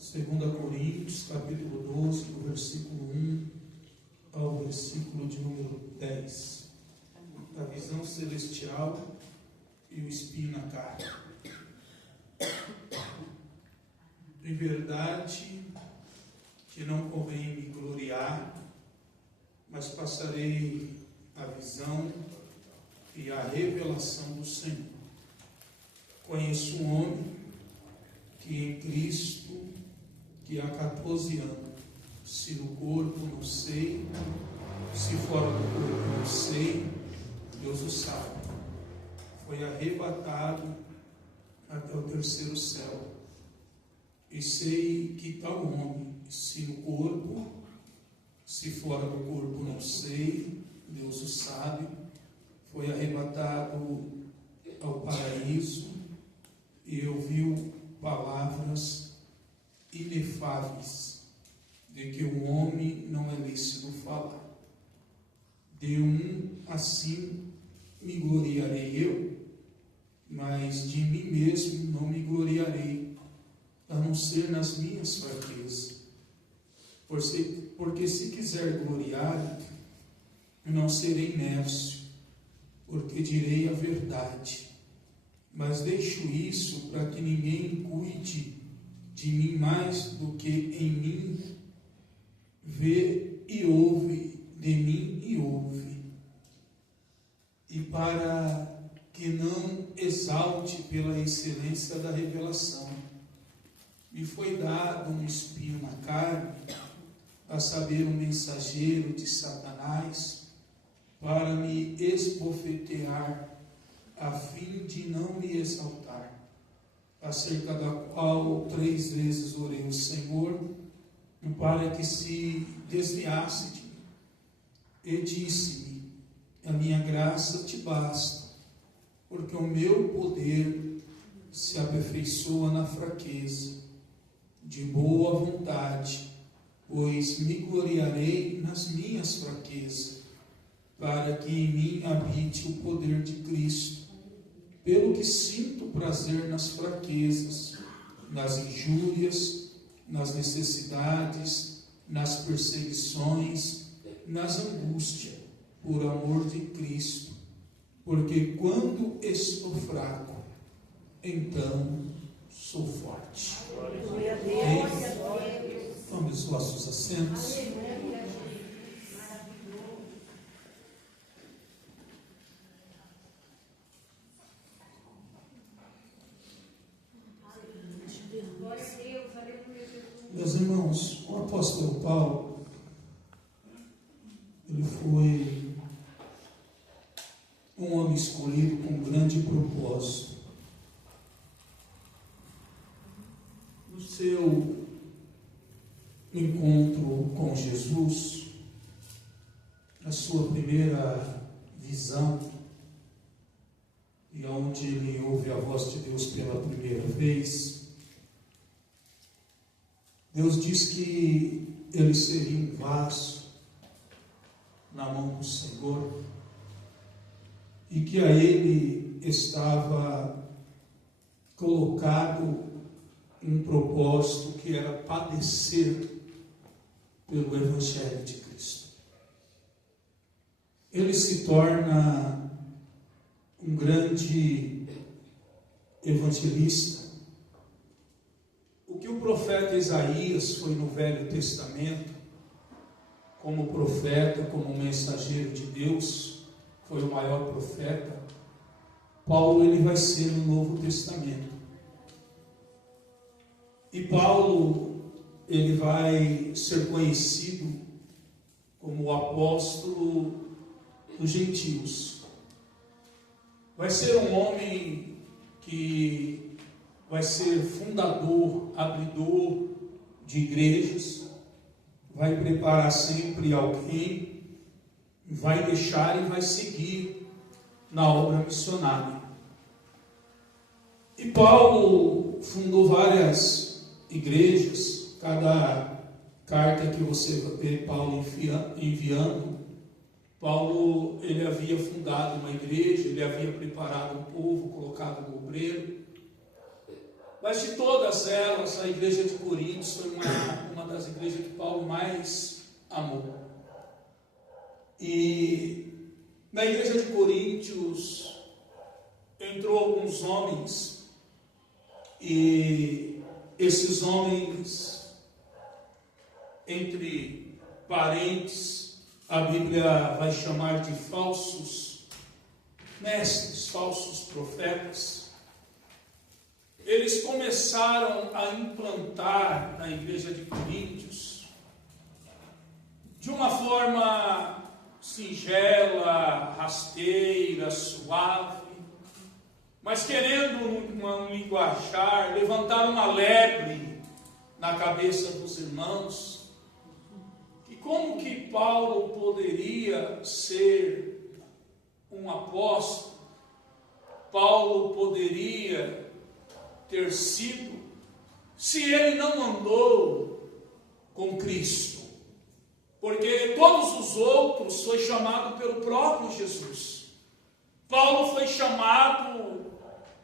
2 Coríntios, capítulo 12, do versículo 1 ao versículo de número 10. A visão celestial e o espinho na carne. Em verdade que não convém me gloriar, mas passarei a visão e a revelação do Senhor. Conheço um homem que em Cristo, que há 14 anos, se no corpo não sei, se fora do corpo não sei, Deus o sabe, foi arrebatado até o terceiro céu. E sei que tal homem, se no corpo, se fora do corpo não sei, Deus o sabe, foi arrebatado ao paraíso e ouviu palavras inefáveis de que o homem não é lícito falar. De um assim me gloriarei eu, mas de mim mesmo não me gloriarei, a não ser nas minhas fraquezas. Porque se quiser gloriar, não serei nércio, porque direi a verdade. Mas deixo isso para que ninguém cuide de mim mais do que em mim vê e ouve, de mim e ouve. E para que não exalte pela excelência da revelação, me foi dado um espinho na carne, a saber, um mensageiro de Satanás, para me esbofetear, a fim de não me exaltar, acerca da qual 3 vezes orei ao Senhor, para que se desviasse de mim. E disse-me: a minha graça te basta, porque o meu poder se aperfeiçoa na fraqueza. De boa vontade, pois me gloriarei nas minhas fraquezas, para que em mim habite o poder de Cristo. Pelo que sinto prazer nas fraquezas, nas injúrias, nas necessidades, nas perseguições, nas angústias, por amor de Cristo. Porque quando estou fraco, então sou forte. Tome os vossos assentos. Meus irmãos, o apóstolo Paulo, ele foi um homem escolhido com um grande propósito. No seu encontro com Jesus, a sua primeira visão, e onde ele ouve a voz de Deus pela primeira vez, Deus diz que ele seria um vaso na mão do Senhor e que a ele estava colocado um propósito que era padecer pelo Evangelho de Cristo. Ele se torna um grande evangelista. O que o profeta Isaías foi no Velho Testamento, como profeta, como mensageiro de Deus, foi o maior profeta, Paulo ele vai ser no Novo Testamento. E Paulo ele vai ser conhecido como o apóstolo dos gentios. Vai ser um homem que vai ser fundador, abridor de igrejas, vai preparar sempre alguém, vai deixar e vai seguir na obra missionária. E Paulo fundou várias igrejas. Cada carta que você vê Paulo enviando, Paulo ele havia fundado uma igreja, ele havia preparado um povo, colocado um obreiro. Mas de todas elas, a igreja de Coríntios foi uma das igrejas que Paulo mais amou. E na igreja de Coríntios entrou alguns homens, e esses homens, entre parentes, a Bíblia vai chamar de falsos mestres, falsos profetas. Eles começaram a implantar na igreja de Coríntios, de uma forma singela, rasteira, suave, mas querendo um linguajar, levantar uma lebre na cabeça dos irmãos, que como que Paulo poderia ser um apóstolo, Paulo poderia ter sido, se ele não andou com Cristo, porque todos os outros foi chamado pelo próprio Jesus. Paulo foi chamado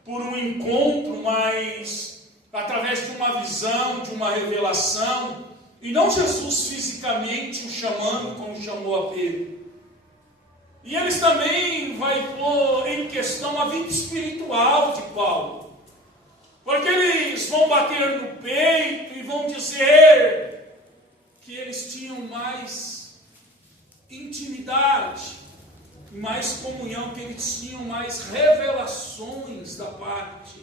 por um encontro, mas através de uma visão, de uma revelação, e não Jesus fisicamente o chamando como chamou a Pedro. E eles também vai pôr em questão a vida espiritual de Paulo, porque eles vão bater no peito e vão dizer que eles tinham mais intimidade, mais comunhão, que eles tinham mais revelações da parte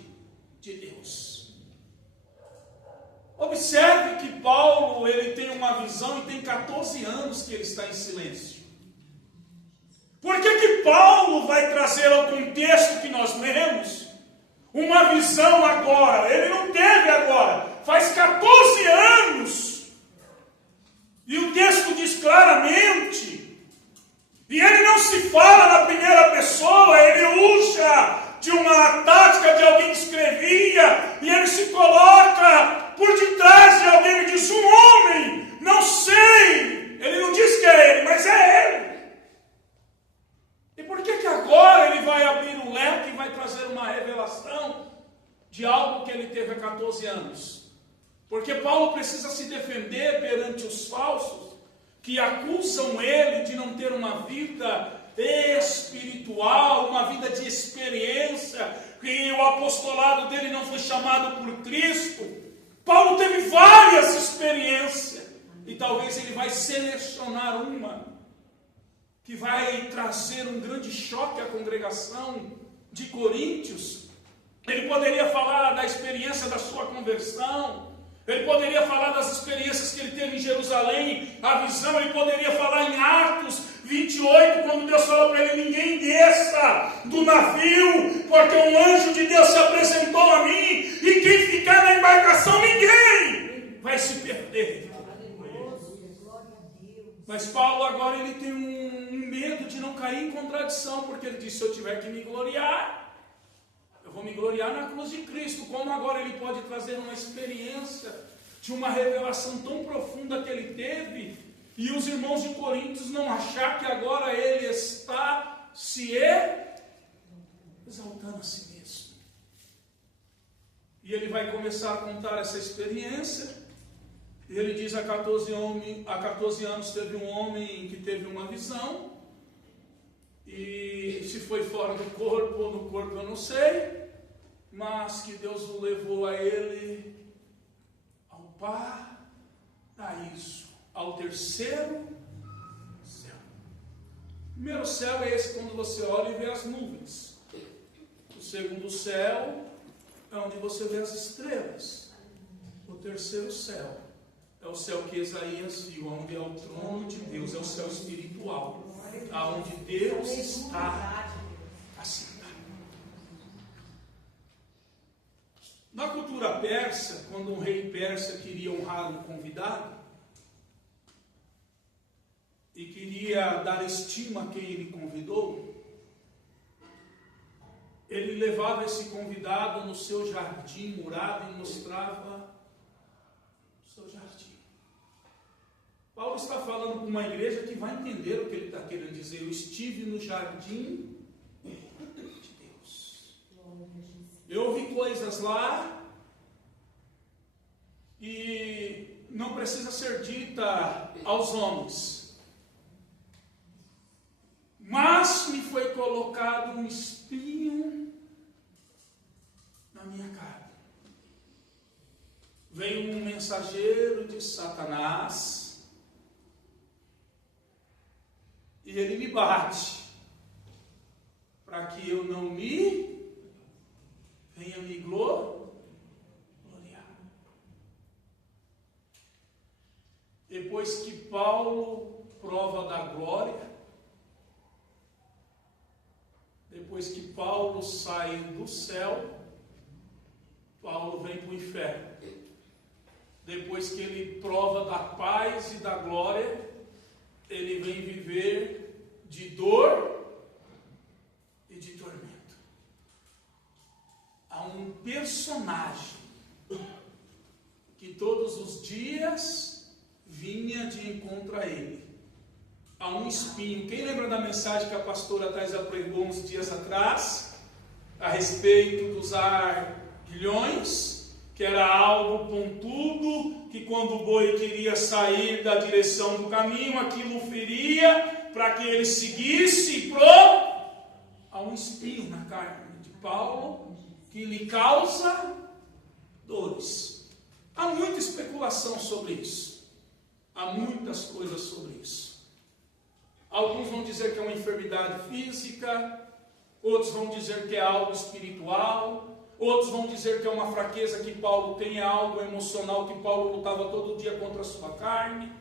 de Deus. Observe que Paulo, ele tem uma visão e tem 14 anos que ele está em silêncio. Por que Paulo vai trazer ao contexto que nós lemos uma visão agora? Ele não teve agora, faz 14 anos. E o texto diz claramente, e ele não se fala na primeira pessoa, ele usa de uma tática de alguém que escrevia, e ele se coloca por detrás de alguém e diz, um homem, não sei, ele não diz que é ele, mas é ele. E por que agora ele vai abrir um leque e vai trazer uma revelação de algo que ele teve há 14 anos? Porque Paulo precisa se defender perante os falsos que acusam ele de não ter uma vida espiritual, uma vida de experiência, que o apostolado dele não foi chamado por Cristo. Paulo teve várias experiências, e talvez ele vai selecionar uma que vai trazer um grande choque à congregação de Coríntios. Ele poderia falar da experiência da sua conversão, ele poderia falar das experiências que ele teve em Jerusalém, a visão, ele poderia falar em Atos 28, quando Deus falou para ele, ninguém desça do navio, porque um anjo de Deus se apresentou a mim, e quem ficar na embarcação, ninguém vai se perder. Mas Paulo agora ele tem um medo de não cair em contradição, porque ele diz, se eu tiver que me gloriar, eu vou me gloriar na cruz de Cristo. Como agora ele pode trazer uma experiência de uma revelação tão profunda que ele teve, e os irmãos de Coríntios não achar que agora ele está se exaltando a si mesmo. E ele vai começar a contar essa experiência. E ele diz, há 14 anos teve um homem que teve uma visão, e se foi fora do corpo ou no corpo eu não sei, mas que Deus o levou a ele ao paraíso, ao terceiro céu. O primeiro céu é esse quando você olha e vê as nuvens. O segundo céu é onde você vê as estrelas. O terceiro céu é o céu que Isaías viu, onde é o trono de Deus, é o céu espiritual, aonde Deus está assentado. Na cultura persa, quando um rei persa queria honrar um convidado e queria dar estima a quem ele convidou, ele levava esse convidado no seu jardim murado e mostrava o seu jardim. Paulo está falando com uma igreja que vai entender o que ele está querendo dizer. Eu estive no jardim de Deus. Eu ouvi coisas lá e não precisa ser dita aos homens. Mas me foi colocado um espinho na minha carne. Veio um mensageiro de Satanás e ele me bate para que eu não venha me gloriar. Depois que Paulo prova da glória, depois que Paulo sai do céu, Paulo vem para o inferno. Depois que ele prova da paz e da glória, ele vem viver de dor e de tormento. Há um personagem que todos os dias vinha de encontro a ele. Há um espinho. Quem lembra da mensagem que a pastora Thais pregou uns dias atrás, a respeito dos arguilhões, que era algo pontudo, que quando o boi queria sair da direção do caminho, aquilo feria, para que ele seguisse há um espinho na carne de Paulo, que lhe causa dores. Há muita especulação sobre isso. Há muitas coisas sobre isso. Alguns vão dizer que é uma enfermidade física, outros vão dizer que é algo espiritual, outros vão dizer que é uma fraqueza que Paulo tem, é algo emocional que Paulo lutava todo dia contra a sua carne.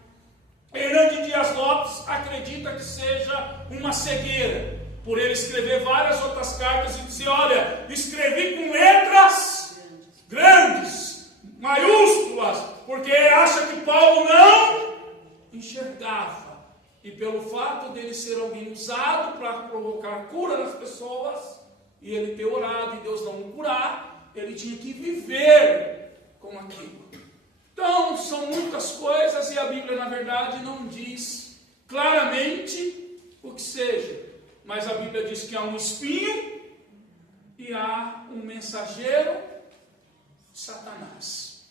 Hernani Dias Lopes acredita que seja uma cegueira, por ele escrever várias outras cartas e dizer, olha, escrevi com letras grandes, maiúsculas, porque acha que Paulo não enxergava. E pelo fato dele ser alguém usado para provocar cura nas pessoas, e ele ter orado e Deus não o curar, ele tinha que viver com aquilo. Então, são muitas coisas e a Bíblia, na verdade, não diz claramente o que seja. Mas a Bíblia diz que há um espinho e há um mensageiro de Satanás.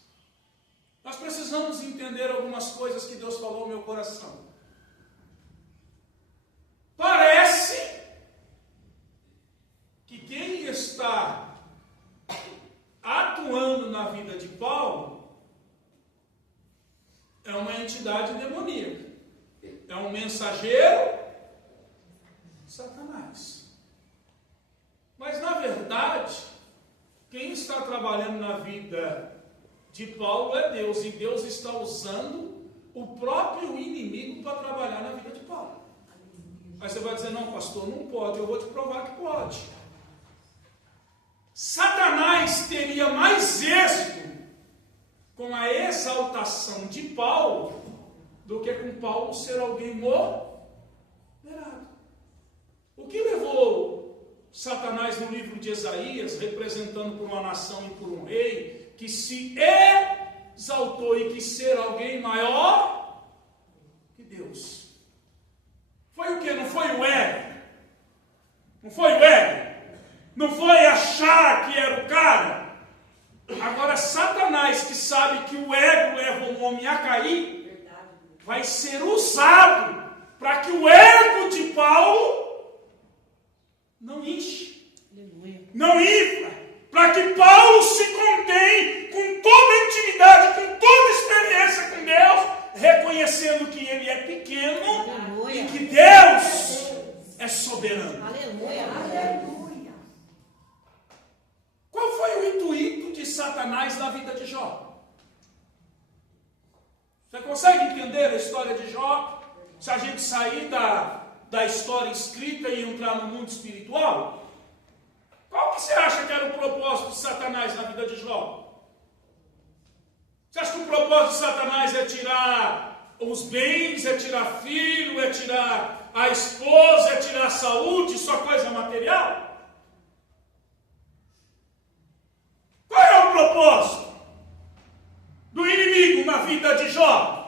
Nós precisamos entender algumas coisas que Deus falou no meu coração. Parece que quem está atuando na vida de Paulo é uma entidade demoníaca, é um mensageiro de Satanás. Mas na verdade, quem está trabalhando na vida de Paulo é Deus, e Deus está usando o próprio inimigo para trabalhar na vida de Paulo. Aí você vai dizer, não pastor, não pode, eu vou te provar que pode. Satanás teria mais êxito com a exaltação de Paulo do que com Paulo ser alguém moderado. O que levou Satanás no livro de Isaías, representando por uma nação e por um rei, que se exaltou e quis ser alguém maior que Deus? Foi o que? Não foi o ego? Não foi o ego? Não foi achar que era o cara? Agora Satanás, que sabe que o ego leva o homem a cair, vai ser usado para que o ego de Paulo não enche, não infla, para que Paulo se contém com toda a intimidade, com toda a experiência com Deus, reconhecendo que ele é pequeno, aleluia, e que Deus é soberano. Aleluia, aleluia. Qual foi o intuito de Satanás na vida de Jó? Você consegue entender a história de Jó? Se a gente sair da história escrita e entrar no mundo espiritual, qual que você acha que era o propósito de Satanás na vida de Jó? Você acha que o propósito de Satanás é tirar os bens, é tirar filho, é tirar a esposa, é tirar a saúde, só coisa material? Qual é o propósito do inimigo na vida de Jó?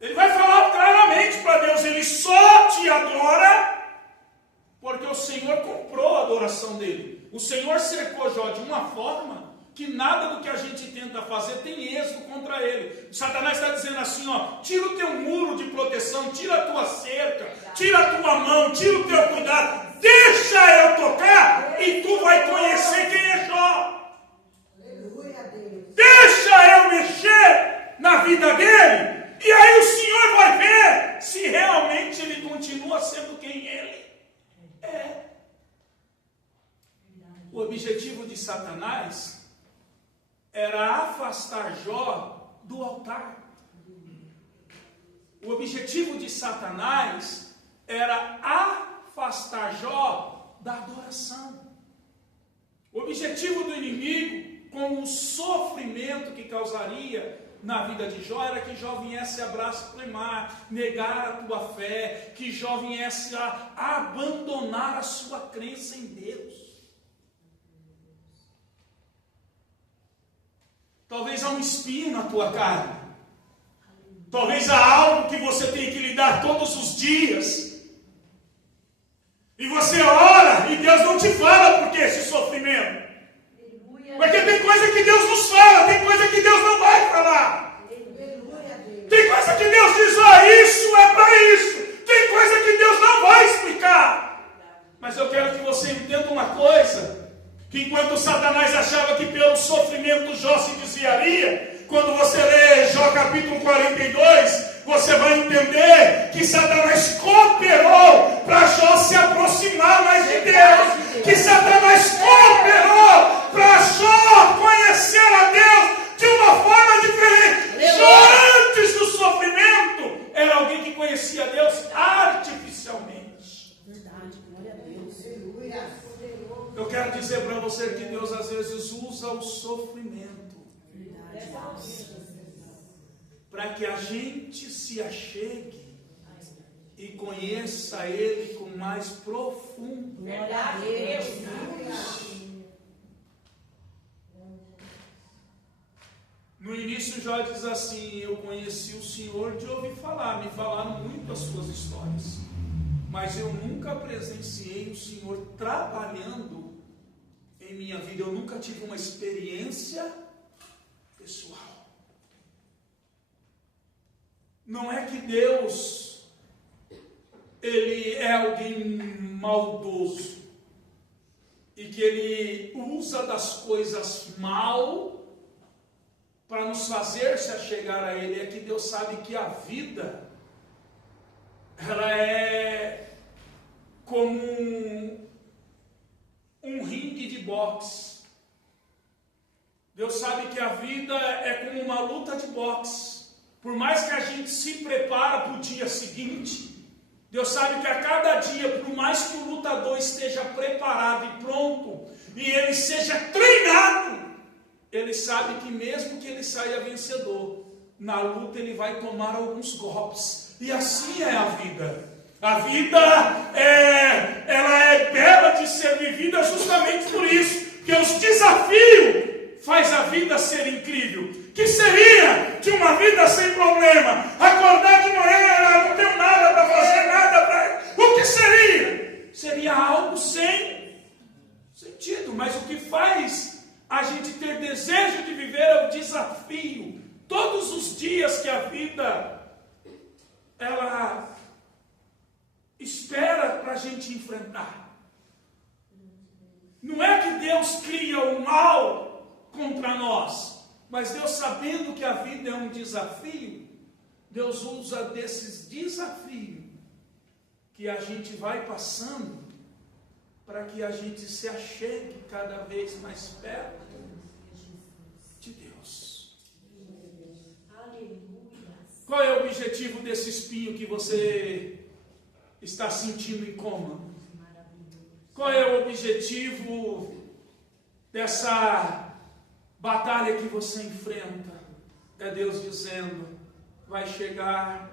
Ele vai falar claramente para Deus, ele só te adora porque o Senhor comprou a adoração dele. O Senhor cercou Jó de uma forma que nada do que a gente tenta fazer tem êxito contra ele. Satanás está dizendo assim, ó, tira o teu muro de proteção, tira a tua cerca, tira a tua mão, tira o teu cuidado, deixa eu tocar e tu vai conhecer quem é Jó. Deixa eu mexer na vida dele e aí o Senhor vai ver se realmente ele continua sendo quem ele é. O objetivo de Satanás era afastar Jó do altar. O objetivo de Satanás era afastar Jó da adoração. O objetivo do inimigo, com o sofrimento que causaria na vida de Jó, era que Jó viesse a blasfemar, negar a tua fé, que Jó viesse a abandonar a sua crença em Deus. Talvez há um espinho na tua carne. Talvez há algo que você tem que lidar todos os dias. E você ora e Deus não te fala por que esse sofrimento. Porque tem coisa que Deus nos fala, tem coisa que Deus não vai falar. Tem coisa que Deus diz, isso é para isso. Tem coisa que Deus não vai explicar. Mas eu quero que você entenda uma coisa. Que enquanto Satanás achava que pelo sofrimento Jó se desviaria, quando você lê Jó capítulo 42, você vai entender que Satanás cooperou para Jó se aproximar mais de Deus, que Satanás cooperou para Jó conhecer a Deus de uma forma diferente. Jó, antes do sofrimento, era alguém que conhecia Deus artificialmente. Verdade, glória a Deus. Eu quero dizer para você que Deus às vezes usa o sofrimento para que a gente se achegue e conheça Ele com mais profundo. Glória a Deus. No início Jó diz assim, eu conheci o Senhor de ouvir falar, me falaram muito as suas histórias, mas eu nunca presenciei o Senhor trabalhando em minha vida, eu nunca tive uma experiência pessoal. Não é que Deus, Ele é alguém maldoso, e que Ele usa das coisas mal para nos fazer se achegar a Ele. É que Deus sabe que a vida, ela é como um ringue de boxe. Deus sabe que a vida é como uma luta de boxe. Por mais que a gente se prepara para o dia seguinte, Deus sabe que a cada dia, por mais que o lutador esteja preparado e pronto, e ele seja treinado, ele sabe que mesmo que ele saia vencedor, na luta ele vai tomar alguns golpes. E assim é a vida. A vida ela é bela de ser vivida justamente por isso, porque os desafios faz a vida ser incrível. Que seria de uma vida sem problema? Acordar de manhã, não tenho nada para fazer, nada para... O que seria? Seria algo sem sentido. Mas o que faz a gente ter desejo de viver é o desafio. Todos os dias que a vida ela espera para a gente enfrentar. Não é que Deus cria o mal contra nós, mas Deus, sabendo que a vida é um desafio, Deus usa desses desafios que a gente vai passando para que a gente se achegue cada vez mais perto de Deus. Qual é o objetivo desse espinho que você está sentindo incômodo? Qual é o objetivo dessa batalha que você enfrenta? É Deus dizendo, vai chegar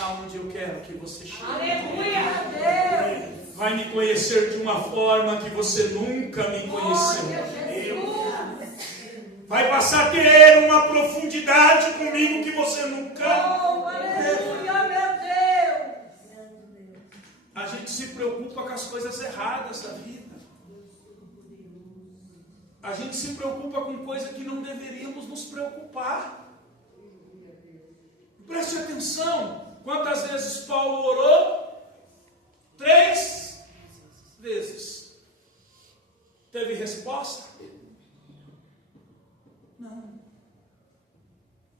aonde eu quero que você chegue. Aleluia! Vai me conhecer de uma forma que você nunca me conheceu. Vai passar a ter uma profundidade comigo que você nunca. Aleluia, meu Deus! A gente se preocupa com as coisas erradas da vida. A gente se preocupa com coisa que não deveríamos nos preocupar. Preste atenção. Quantas vezes Paulo orou? 3 vezes. Teve resposta? Não.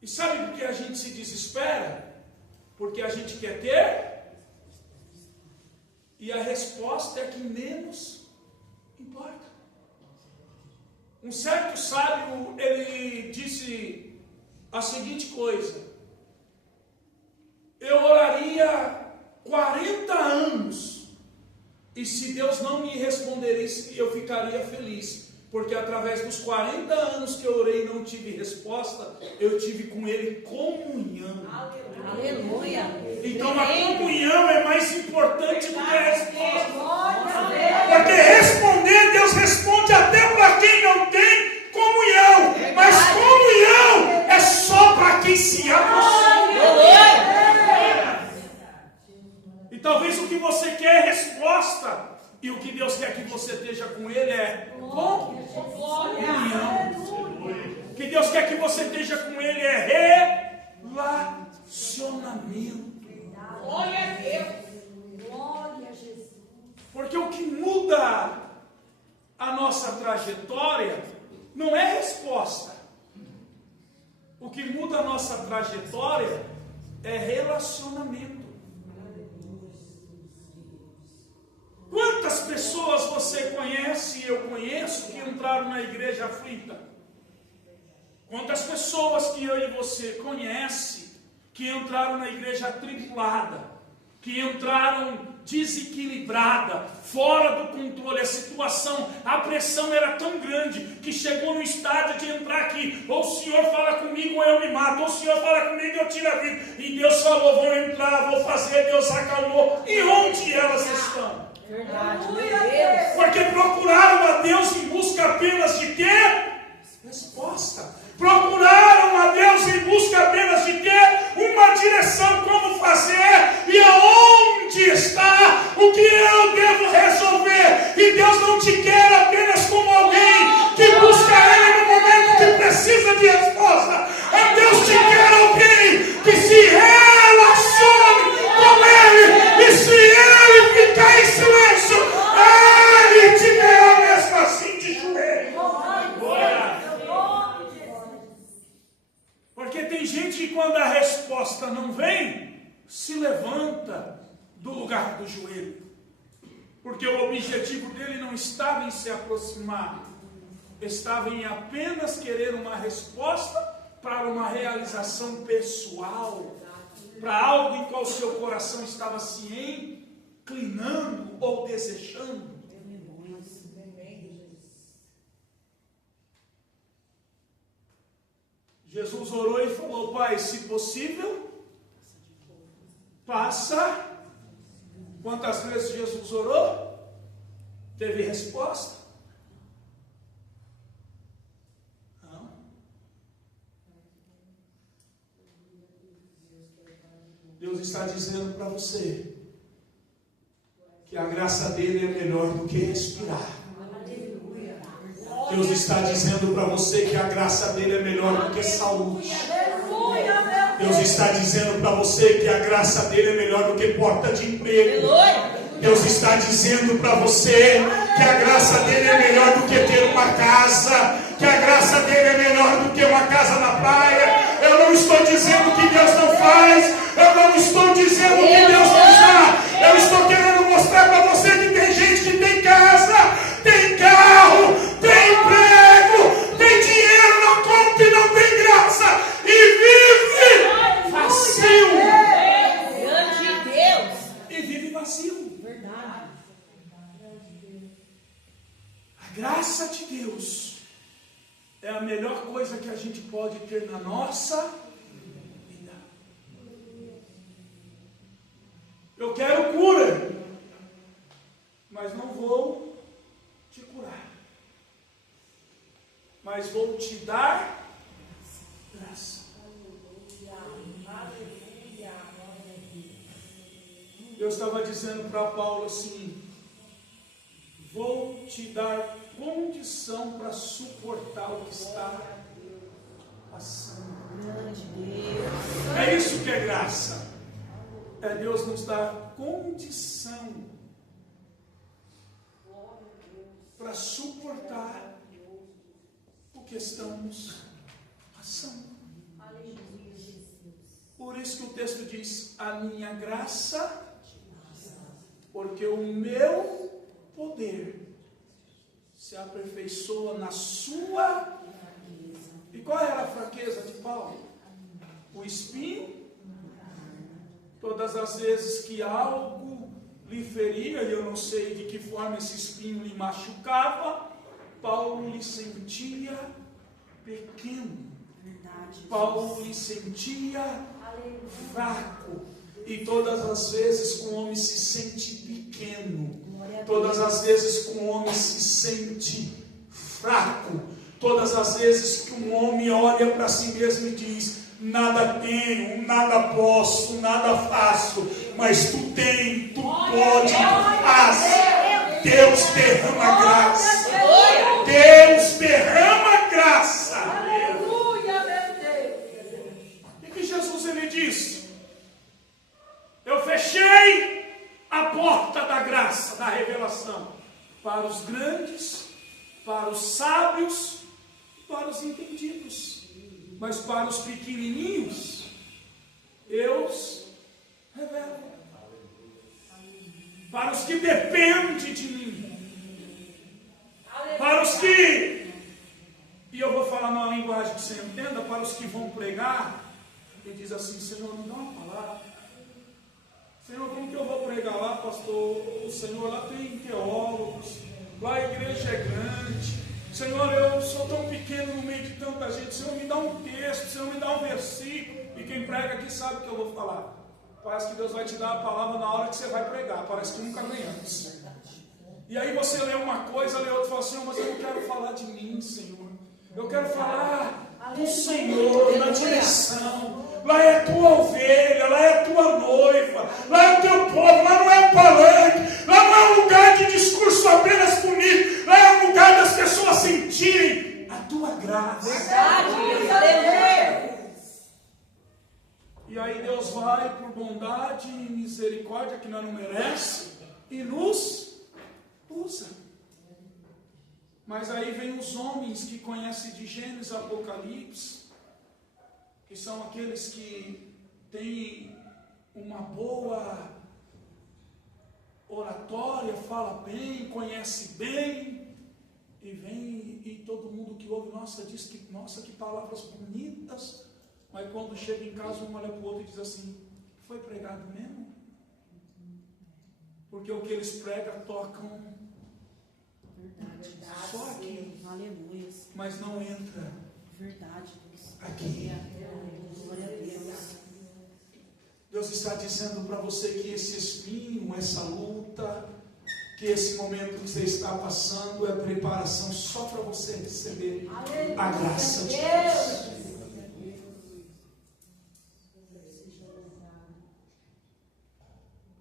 E sabe por que a gente se desespera? Porque a gente quer ter, e a resposta é que menos importa. Um certo sábio, ele disse a seguinte coisa: eu oraria 40 anos, e se Deus não me respondesse, eu ficaria feliz, porque através dos 40 anos que eu orei e não tive resposta, eu tive com Ele comunhão. Aleluia. Então a comunhão é mais importante do que a resposta. Glória Porque responder, Deus responde até para quem não tem comunhão. Mas comunhão é só para quem se aproxima. E talvez o que você quer é resposta. E o que Deus quer que você esteja com Ele é comunhão. O que Deus quer que você esteja com Ele é relacionamento. Glória a Deus. Glória a Jesus. Porque o que muda a nossa trajetória não é resposta. O que muda a nossa trajetória é relacionamento. Quantas pessoas você conhece e eu conheço que entraram na igreja aflita? Quantas pessoas que eu e você conhece que entraram na igreja atribulada, que entraram desequilibrada, fora do controle, a situação, a pressão era tão grande que chegou no estádio de entrar aqui, ou o Senhor fala comigo ou eu me mato, ou o Senhor fala comigo e eu tiro a vida, e Deus falou, vou entrar, vou fazer, Deus acalmou, e onde elas estão? Verdade. Porque procuraram a Deus em busca apenas de ter resposta. Procuraram a Deus em busca apenas de ter uma direção, como fazer e aonde está o que eu devo resolver. E Deus não te quer apenas como alguém que busca Ele no momento que precisa de resposta. Deus te quer alguém que se relacione com Ele. E se Ele ficar em silêncio, Ele te verá mesmo assim de joelho. Porque tem gente que quando a resposta não vem, se levanta do lugar do joelho. Porque o objetivo dele não estava em se aproximar, estava em apenas querer uma resposta para uma realização pessoal, para algo em qual seu coração estava se inclinando ou desejando. Jesus orou e falou, Pai, se possível, passa. Quantas vezes Jesus orou? Teve resposta? Não. Deus está dizendo para você que a graça dele é melhor do que respirar. Deus está dizendo para você que a graça dele é melhor do que saúde. Deus está dizendo para você que a graça dele é melhor do que porta de emprego. Deus está dizendo para você que a graça dele é melhor do que ter uma casa, que a graça dele é melhor do que uma casa na praia. Eu não estou dizendo que Deus não faz, eu não estou dizendo que Deus não dá. Eu estou querendo mostrar para você que tem gente que tem casa, tem carro, tem emprego, tem dinheiro na conta e não tem graça, e vive vazio. Grande Deus. E vive vazio. Verdade. A graça de Deus é a melhor coisa que a gente pode ter na nossa vida. Eu quero cura, mas não vou te curar, mas vou te dar graça. Eu estava dizendo para Paulo assim, vou te dar condição para suportar o que está passando. É isso que é graça. É Deus nos dar condição para suportar o que estamos passando. Por isso que o texto diz: a minha graça, porque o meu poder se aperfeiçoa na sua. E qual era a fraqueza de Paulo? O espinho. Todas as vezes que algo lhe feria, e eu não sei de que forma esse espinho lhe machucava, Paulo lhe sentia pequeno. Paulo lhe sentia fraco. E todas as vezes que o homem se sente pequeno, todas as vezes que o homem se sente fraco, todas as vezes que um homem olha para si mesmo e diz: nada tenho, nada posso, nada faço, mas tu tens, tu pode, faz. Deus derrama graça. Deus derrama graça. Aleluia, meu Deus. O que Jesus ele disse? Eu fechei a porta da graça, da revelação, para os grandes, para os sábios, para os entendidos. Mas para os pequenininhos, Deus revela. Para os que dependem de mim. Para os que, e eu vou falar numa linguagem que você entenda, para os que vão pregar, ele diz assim: Senhor, me dá uma palavra. Senhor, como que eu vou pregar lá, pastor? O Senhor, lá tem teólogos, lá a igreja é grande. Senhor, eu sou tão pequeno no meio de tanta gente. Senhor, me dá um texto, Senhor, me dá um versículo. E quem prega aqui sabe o que eu vou falar. Parece que Deus vai te dar a palavra na hora que você vai pregar. Parece que nunca vem antes. E aí você lê uma coisa, lê outra e fala: Senhor, mas eu não quero falar de mim, Senhor. Eu quero falar do Senhor, na direção. Lá é a tua ovelha, lá é a tua noiva, lá é o teu povo, lá não é um palanque, lá não é um lugar de discurso apenas bonito, lá é um lugar das pessoas sentirem a tua graça. E aí Deus vai por bondade e misericórdia que nós não merecemos e nos usa. Mas aí vem os homens que conhecem de Gênesis, Apocalipse, que são aqueles que têm uma boa oratória, fala bem, conhece bem, e vem e todo mundo que ouve, nossa, diz que, nossa, que palavras bonitas, mas quando chega em casa um olha para o outro e diz assim: foi pregado mesmo? Porque o que eles pregam tocam só aqui, aleluia, mas não entra verdade, aqui. Glória a Deus. Deus está dizendo para você que esse espinho, essa luta, que esse momento que você está passando é preparação só para você receber a graça de Deus.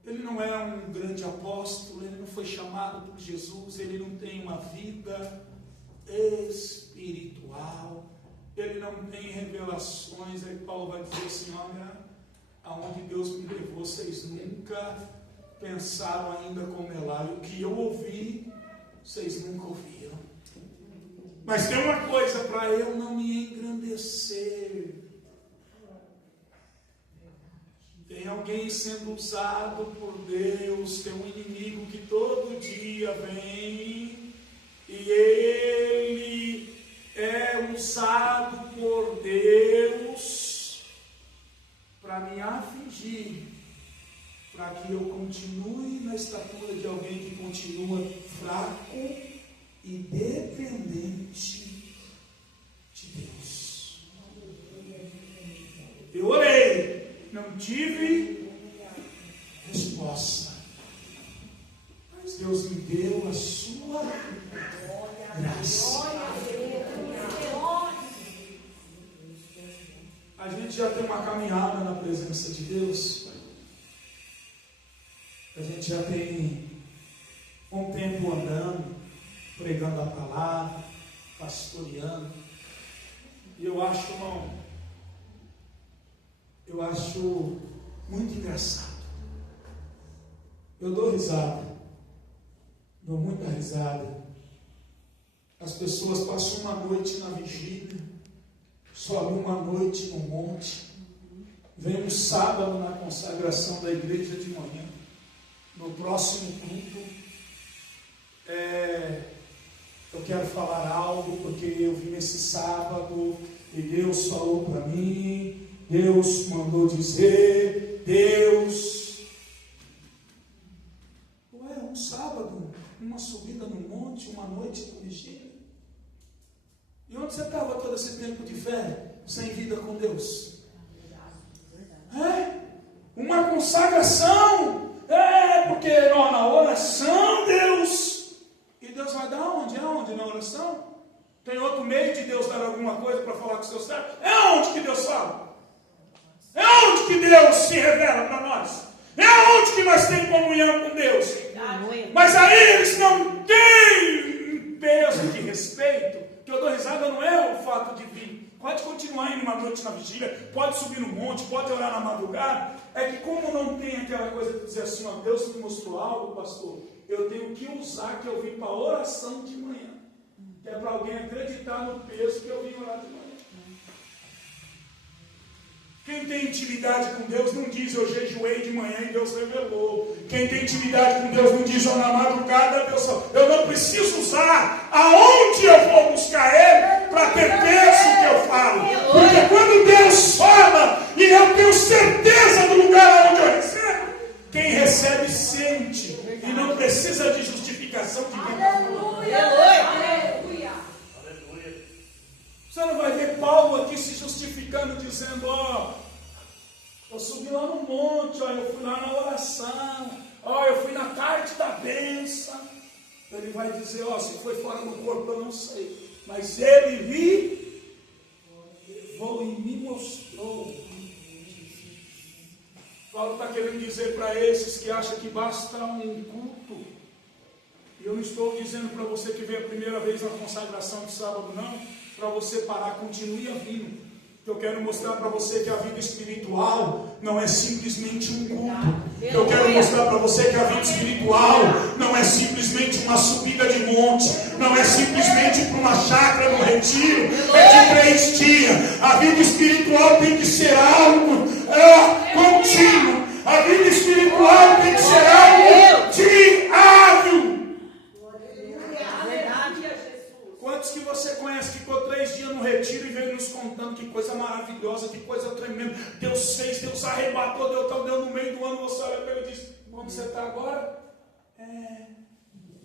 Ele não é um grande apóstolo, ele não foi chamado por Jesus, ele não tem uma vida espiritual, ele não tem revelações. Aí Paulo vai dizer assim: olha, aonde Deus me levou, vocês nunca pensaram ainda como é lá, e o que eu ouvi, vocês nunca ouviram. Mas tem uma coisa, para eu não me engrandecer, tem alguém sendo usado por Deus, tem um inimigo que todo dia vem, e ele é usado por Deus para me afligir, para que eu continue na estatura de alguém que continua fraco e dependente de Deus. Eu orei, não tive resposta, mas Deus me deu a sua graça. A gente já tem uma caminhada na presença de Deus, a gente já tem um tempo andando, pregando a palavra, pastoreando. E eu acho, irmão, muito engraçado. Eu dou risada, dou muita risada. As pessoas passam uma noite na vigília, sobem uma noite no monte, vem um sábado na consagração da igreja de manhã, no próximo culto, eu quero falar algo, porque eu vim esse sábado e Deus falou para mim, Deus mandou dizer, um sábado, uma subida no monte, uma noite na vigília. E onde você estava todo esse tempo de fé, sem vida com Deus? Uma consagração, porque na oração, Deus, e Deus vai dar onde? Aonde? Na oração? Tem outro meio de Deus dar alguma coisa para falar com o seu servo? É onde que Deus fala? É onde que Deus se revela para nós? É onde que nós temos comunhão com Deus? Mas aí eles não têm peso de respeito. Que eu dou risada não é o fato de vir. Pode continuar indo uma noite na vigília, pode subir no monte, pode orar na madrugada. É que como não tem aquela coisa de dizer assim, ó, Deus me mostrou algo, pastor, eu tenho que usar que eu vim para a oração de manhã. Que é para alguém acreditar no peso que eu vim orar de manhã. Quem tem intimidade com Deus não diz eu jejuei de manhã e Deus revelou. Quem tem intimidade com Deus não diz na madrugada Deus falou. Eu não preciso usar aonde eu vou buscar Ele para ter peso que eu falo. Porque quando Deus fala e eu tenho certeza do lugar onde eu recebo, quem recebe sente e não precisa de justificação de quem Aleluia. Você não vai ver Paulo aqui se justificando, dizendo, eu subi lá no monte, eu fui lá na oração, eu fui na tarde da bênção. Ele vai dizer, se foi fora do corpo eu não sei, mas ele me levou e me mostrou. Paulo está querendo dizer para esses que acham que basta um culto. E eu não estou dizendo para você que veio a primeira vez na consagração de sábado, não. Para você parar, continue a vir. Eu quero mostrar para você que a vida espiritual não é simplesmente um culto. Eu quero mostrar para você que a vida espiritual não é simplesmente uma subida de monte, não é simplesmente para uma chácara no retiro, é de 3 dias. A vida espiritual tem que ser algo contínuo. A vida espiritual tem que ser algo diário. Quantos que você conhece que ficou 3 dias no retiro e veio nos contando que coisa maravilhosa, que coisa tremenda, Deus fez, Deus arrebatou, Deus no meio do ano, você olha para ele e diz, como você está agora?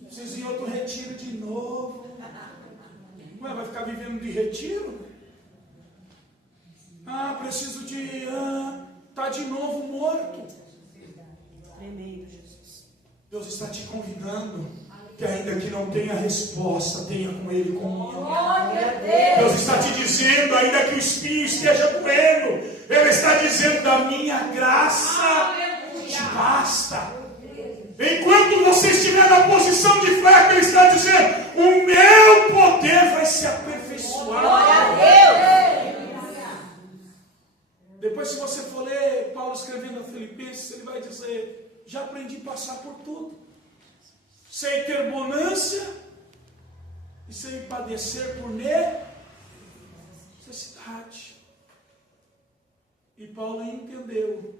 Preciso ir em outro retiro de novo. Vai ficar vivendo de retiro? Preciso de... Está de novo morto. Tremendo, Jesus. Deus está te convidando. Que ainda que não tenha resposta, tenha com Ele comunhão. Deus está te dizendo, ainda que o espinho esteja doendo, Ele está dizendo, da minha graça te basta. Enquanto você estiver na posição de fé, Ele está dizendo, o meu poder vai se aperfeiçoar. Depois, se você for ler Paulo escrevendo a Filipenses, ele vai dizer, já aprendi a passar por tudo. Sei ter bonância e sei padecer por necessidade. E Paulo entendeu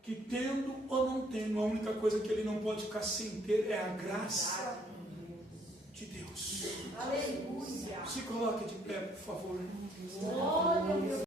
que tendo ou não tendo, a única coisa que ele não pode ficar sem ter é a graça de Deus. Aleluia. Se coloque de pé, por favor. Glória a Deus.